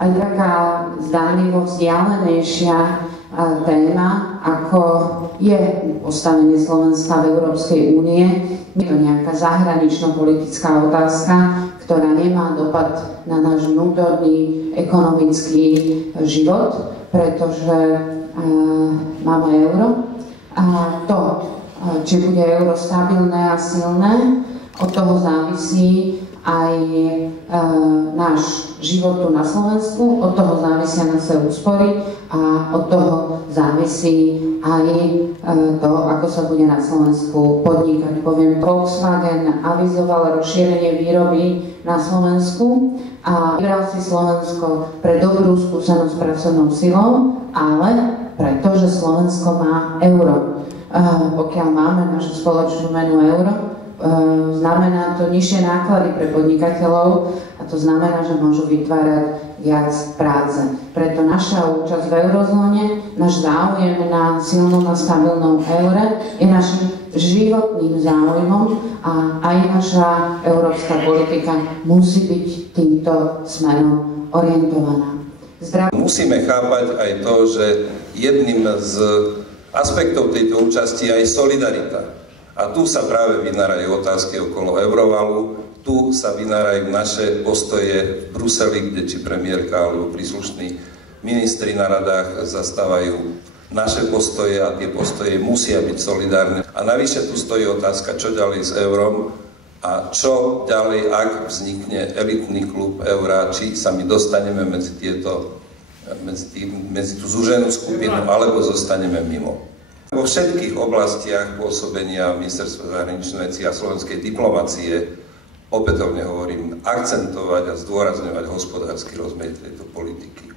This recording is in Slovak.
aj taká zdánlivo vzdialenejšia téma, ako je postavenie Slovenska v Európskej únie. Je to nejaká zahranično-politická otázka, ktorá nemá dopad na náš vnútorný ekonomický život, pretože máme euro. A to, či bude euro stabilné a silné, od toho závisí aj náš život tu na Slovensku, od toho závisia naše úspory a od toho závisí aj to, ako sa bude na Slovensku podnikať. Poviem, Volkswagen avizoval rozšírenie výroby na Slovensku a vybral si Slovensko pre dobrú skúsenosť s pracovnou silou, ale pretože Slovensko má euro. Pokiaľ máme našu spoločnú menu euro, znamená to nižšie náklady pre podnikateľov a to znamená, že môžu vytvárať viac práce. Preto naša účasť v eurozóne, náš záujem na silnom a stabilnom eure je našim životným záujmom a aj naša európska politika musí byť týmto smerom orientovaná. Musíme chápať aj to, že jedným z aspektov tejto účasti je aj solidarita. A tu sa práve vynárajú otázky okolo eurovalu, tu sa vynárajú naše postoje v Bruseli, kde či premiérka alebo príslušní ministri na radách zastávajú naše postoje a tie postoje musia byť solidárne. A navyše tu stojí otázka, čo ďalej s eurom a čo ďalej, ak vznikne elitný klub eura, či sa my dostaneme medzi tú zúženú skupinu, alebo zostaneme mimo. Vo všetkých oblastiach pôsobenia Ministerstva zahraničných vecí a slovenskej diplomacie, opätovne hovorím, akcentovať a zdôrazňovať hospodársky rozmer tejto politiky.